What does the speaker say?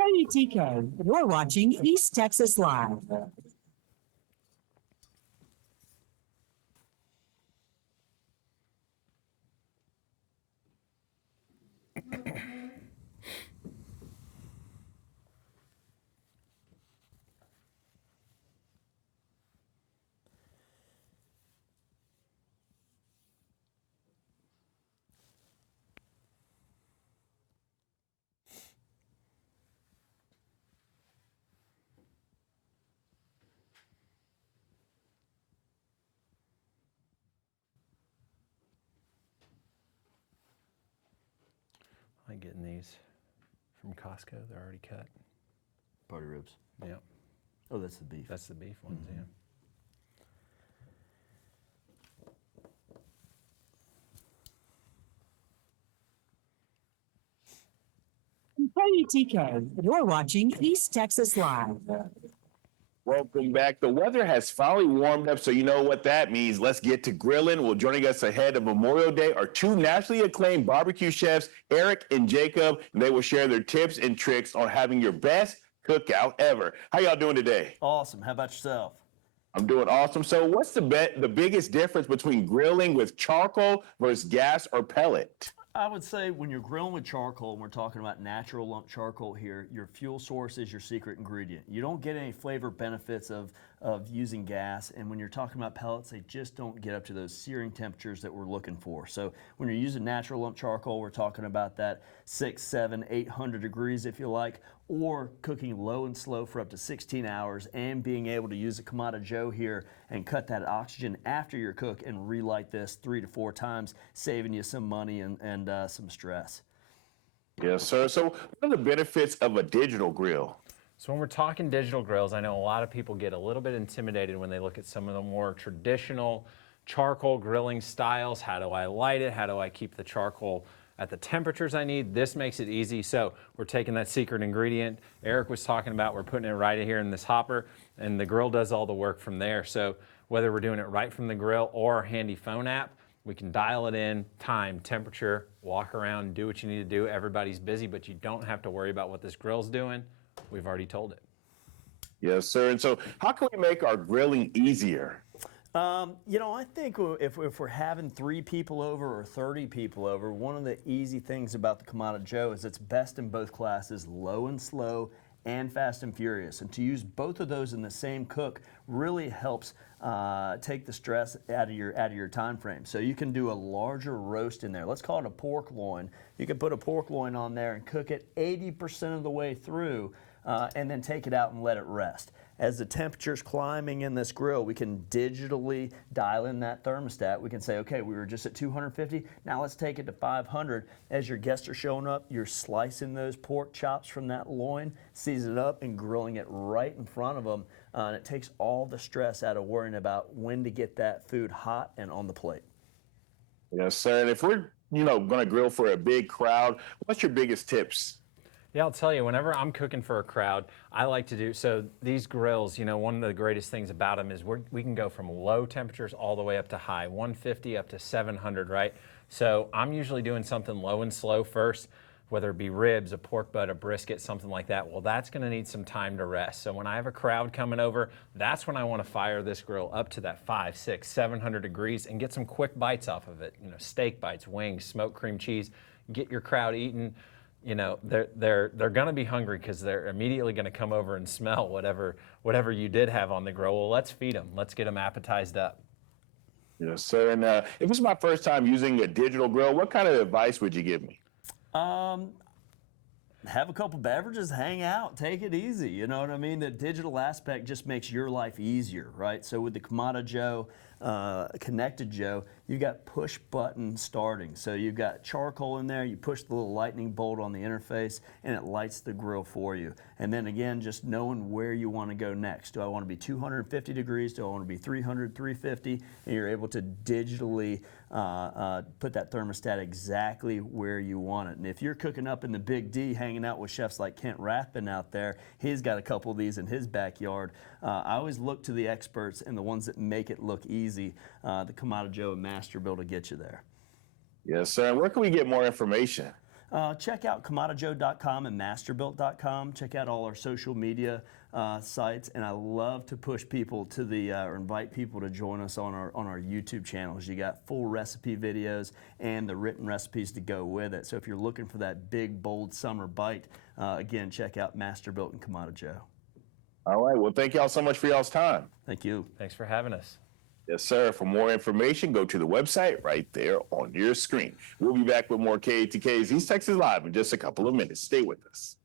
KETK, you're watching East Texas Live. I like getting these from Costco. They're already cut. Party ribs. Yep. Oh, that's the beef. That's the beef ones, yeah. KETK, you're watching East Texas Live. Welcome back. The weather has finally warmed up, so you know what that means. Let's get to grilling. Well, joining us ahead of Memorial Day are two nationally acclaimed barbecue chefs, Eric and Jacob, and they will share their tips and tricks on having your best cookout ever. How y'all doing today? Awesome. How about yourself? I'm doing awesome. So what's the biggest difference between grilling with charcoal versus gas or pellet? I would say when you're grilling with charcoal, and we're talking about natural lump charcoal here, your fuel source is your secret ingredient. You don't get any flavor benefits of using gas, and when you're talking about pellets, they just don't get up to those searing temperatures that we're looking for. So when you're using natural lump charcoal, we're talking about that 600, 700, 800 degrees if you like, or cooking low and slow for up to 16 hours and being able to use a Kamado Joe here and cut that oxygen after your cook and relight this 3 to 4 times, saving you some money and some stress. Yes, sir. So what are the benefits of a digital grill? So when we're talking digital grills, I know a lot of people get a little bit intimidated when they look at some of the more traditional charcoal grilling styles. How do I light it? How do I keep the charcoal at the temperatures I need? This makes it easy. So we're taking that secret ingredient Eric was talking about, we're putting it right here in this hopper, and the grill does all the work from there. So whether we're doing it right from the grill or our handy phone app, we can dial it in, time, temperature, walk around, do what you need to do. Everybody's busy, but you don't have to worry about what this grill's doing. We've already told it. Yes, sir. And so how can we make our grilling easier? I think if we're having 3 people over or 30 people over, one of the easy things about the Kamado Joe is it's best in both classes, low and slow and fast and furious. And to use both of those in the same cook really helps take the stress out of your time frame. So you can do a larger roast in there. Let's call it a pork loin. You can put a pork loin on there and cook it 80% of the way through and then take it out and let it rest. As the temperature's climbing in this grill, we can digitally dial in that thermostat. We can say, okay, we were just at 250, now let's take it to 500. As your guests are showing up, you're slicing those pork chops from that loin, season it up, and grilling it right in front of them. And it takes all the stress out of worrying about when to get that food hot and on the plate. Yes, sir. And if we're, going to grill for a big crowd, what's your biggest tips? Yeah, I'll tell you, whenever I'm cooking for a crowd, I like to do, so these grills, one of the greatest things about them is we can go from low temperatures all the way up to high, 150 up to 700, right? So I'm usually doing something low and slow first, whether it be ribs, a pork butt, a brisket, something like that. Well, that's gonna need some time to rest. So when I have a crowd coming over, that's when I wanna fire this grill up to that 500, 600, 700 degrees and get some quick bites off of it. Steak bites, wings, smoked cream cheese, get your crowd eating. They're gonna be hungry because they're immediately gonna come over and smell whatever you did have on the grill. Well, let's feed them. Let's get them appetized up. Yes, sir. And if it's my first time using a digital grill, what kind of advice would you give me? Have a couple beverages, hang out, take it easy. You know what I mean? The digital aspect just makes your life easier, right? So with the Kamado Joe, Connected Joe, you've got push button starting. So you've got charcoal in there, you push the little lightning bolt on the interface and it lights the grill for you. And then again, just knowing where you want to go next. Do I want to be 250 degrees? Do I want to be 300, 350? And you're able to digitally put that thermostat exactly where you want it. And if you're cooking up in the Big D, hanging out with chefs like Kent Rathbun out there, he's got a couple of these in his backyard. I always look to the experts and the ones that make it look easy. The Kamado Joe and Masterbuilt will get you there. Yes, sir. And where can we get more information? check out KamadaJoe.com and Masterbuilt.com. Check out all our social media sites, and I love to push people to the or invite people to join us on our YouTube channels. You got full recipe videos and the written recipes to go with it. So if you're looking for that big, bold summer bite, again, check out Masterbuilt and Kamada Joe. All right. Well, thank y'all so much for y'all's time. Thank you. Thanks for having us. Yes, sir. For more information, go to the website right there on your screen. We'll be back with more KETK's East Texas Live in just a couple of minutes. Stay with us.